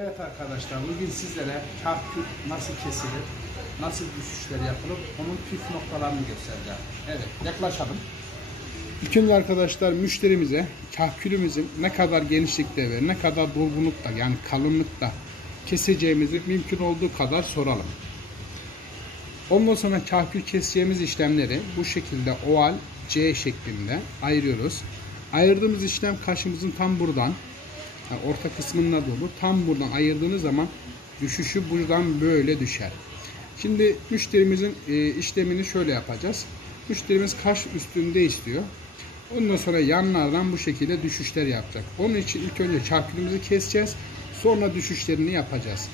Evet arkadaşlar, bugün sizlere kahkül nasıl kesilir, nasıl düşüşler yapılır, onun püf noktalarını göstereceğim. Evet, yaklaşalım. İlk önce arkadaşlar müşterimize kahkülümüzün ne kadar genişlikte ve ne kadar dolgunlukta, yani kalınlıkta keseceğimizi mümkün olduğu kadar soralım. Ondan sonra kahkül keseceğimiz işlemleri bu şekilde oval C şeklinde ayırıyoruz. Ayırdığımız işlem kaşımızın tam buradan, yani orta kısmında dolu. Tam buradan ayırdığınız zaman düşüşü buradan böyle düşer. Şimdi müşterimizin işlemini şöyle yapacağız. Müşterimiz kaş üstünde istiyor. Ondan sonra yanlardan bu şekilde düşüşler yapacak. Onun için ilk önce kahkülümüzü keseceğiz. Sonra düşüşlerini yapacağız.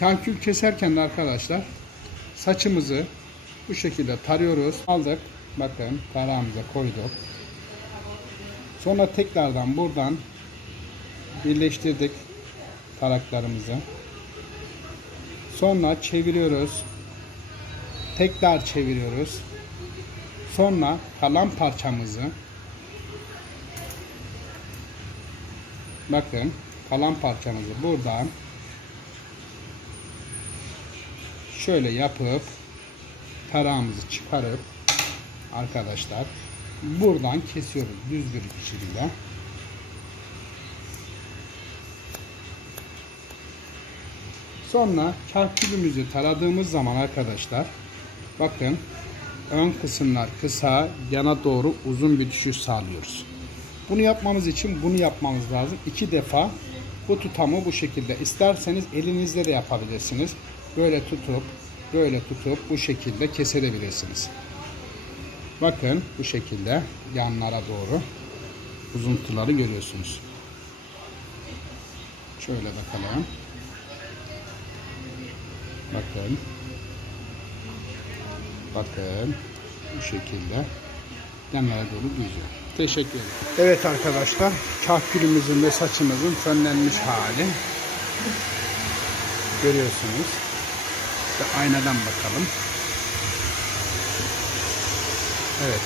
Kahkül keserken de arkadaşlar saçımızı bu şekilde tarıyoruz. Aldık. Bakın tarağımıza koyduk. Sonra tekrardan buradan birleştirdik taraklarımızı. Sonra çeviriyoruz. Tekrar çeviriyoruz. Sonra kalan parçamızı, bakın kalan parçamızı buradan şöyle yapıp tarağımızı çıkarıp arkadaşlar buradan kesiyoruz düz bir şekilde. Sonra kahkülümüzü taradığımız zaman arkadaşlar bakın ön kısımlar kısa, yana doğru uzun bir düşüş sağlıyoruz. Bunu yapmamız için bunu yapmamız lazım. 2 defa bu tutamı bu şekilde, isterseniz elinizle de yapabilirsiniz. Böyle tutup bu şekilde kesebilirsiniz. Bakın bu şekilde yanlara doğru uzuntuları görüyorsunuz. Şöyle bakalım. Bakın bu şekilde yanlara doğru düzüyor. Teşekkür ederim. Evet arkadaşlar, kahkülümüzün ve saçımızın fönlenmiş hali görüyorsunuz. İşte aynadan bakalım. Evet.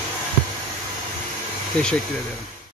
Teşekkür ederim.